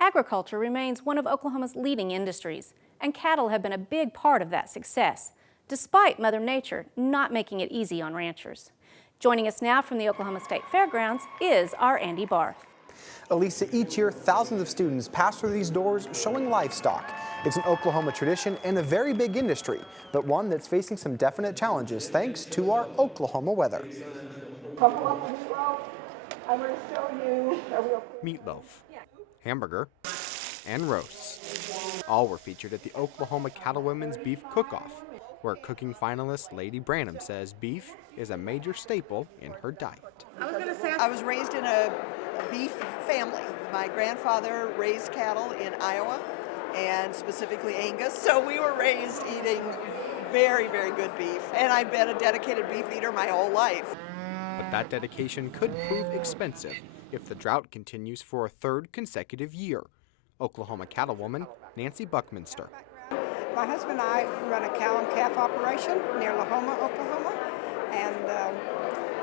Agriculture remains one of Oklahoma's leading industries, and cattle have been a big part of that success, despite Mother Nature not making it easy on ranchers. Joining us now from the Oklahoma State Fairgrounds is our Andy Barth. Elisa, each year thousands of students pass through these doors showing livestock. It's an Oklahoma tradition and a very big industry, but one that's facing some definite challenges thanks to our Oklahoma weather. I'm going to show you Meatloaf, hamburger, and roasts. All were featured at the Oklahoma CattleWomen's Beef Cookoff, where cooking finalist Lady Branham says beef is a major staple in her diet. I was raised in a beef family. My grandfather raised cattle in Iowa, and specifically Angus, so we were raised eating very, very good beef. And I've been a dedicated beef eater my whole life. But that dedication could prove expensive if the drought continues for a third consecutive year. Oklahoma cattlewoman Nancy Buckminster. My husband and I run a cow and calf operation near Lahoma, Oklahoma, and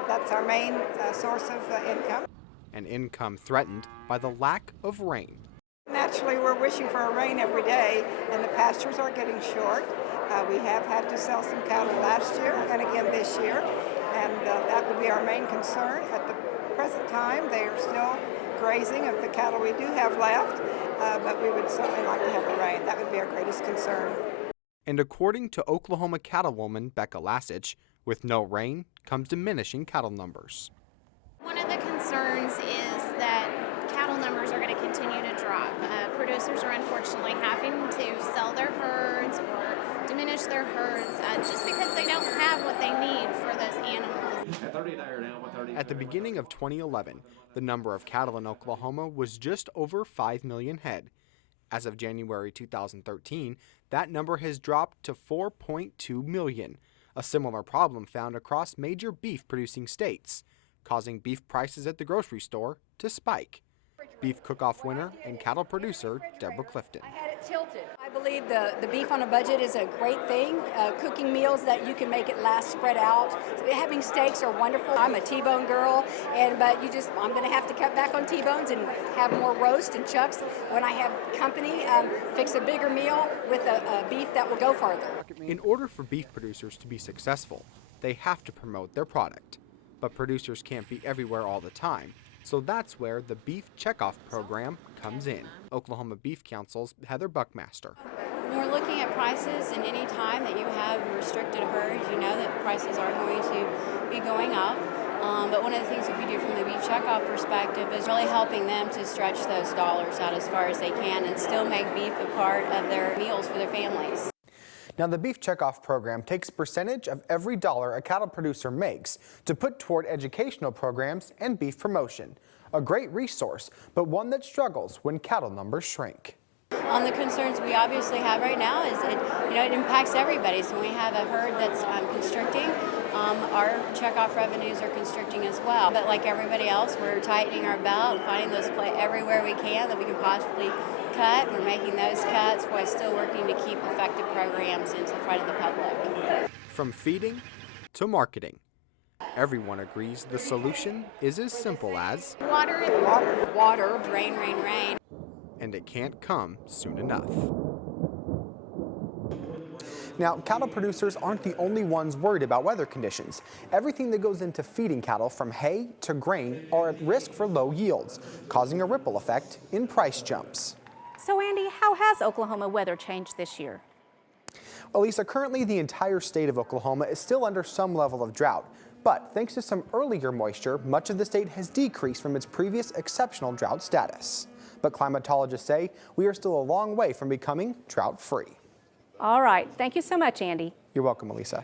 that's our main source of income. An income threatened by the lack of rain. Naturally, we're wishing for a rain every day, and the pastures are getting short. We have had to sell some cattle last year and again this year, and that would be our main concern. At the present time, they are still grazing of the cattle we do have left, but we would certainly like to have the rain. That would be our greatest concern. And according to Oklahoma cattlewoman Becca Lasich, with no rain comes diminishing cattle numbers. One of the concerns is that cattle numbers are going to continue to drop. Producers are unfortunately having to sell their herds or diminish their herds just because they don't have what they need for those animals. At the beginning of 2011, the number of cattle in Oklahoma was just over 5 million head. As of January 2013, that number has dropped to 4.2 million, a similar problem found across major beef-producing states, causing beef prices at the grocery store to spike. Beef Cookoff winner and cattle producer Deborah Clifton. I had it tilted. I believe the beef on a budget is a great thing. Cooking meals that you can make it last spread out. Having steaks are wonderful. I'm a T-bone girl, but I'm going to have to cut back on T-bones and have more roast and chucks. When I have company, fix a bigger meal with a beef that will go farther. In order for beef producers to be successful, they have to promote their product. But producers can't be everywhere all the time. So that's where the Beef Checkoff program comes in. Oklahoma Beef Council's Heather Buckmaster. When we're looking at prices, and any time that you have restricted herds, you know that prices are going to be going up. But one of the things that we do from the Beef Checkoff perspective is really helping them to stretch those dollars out as far as they can and still make beef a part of their meals for their families. Now, the Beef Checkoff program takes percentage of every dollar a cattle producer makes to put toward educational programs and beef promotion. A great resource, but one that struggles when cattle numbers shrink. The concerns we obviously have right now is it impacts everybody. So when we have a herd that's constricting, our checkoff revenues are constricting as well. But like everybody else, we're tightening our belt and finding those everywhere we can that we can possibly cut. We're making those cuts while still working to keep effective programs into the front of the public. From feeding to marketing, everyone agrees the solution is as simple as water, rain, rain, rain. And it can't come soon enough. Now, cattle producers aren't the only ones worried about weather conditions. Everything that goes into feeding cattle, from hay to grain, are at risk for low yields, causing a ripple effect in price jumps. So Andy, how has Oklahoma weather changed this year? Well, Lisa, currently the entire state of Oklahoma is still under some level of drought. But thanks to some earlier moisture, much of the state has decreased from its previous exceptional drought status. But climatologists say we are still a long way from becoming drought-free. All right. Thank you so much, Andy. You're welcome, Elisa.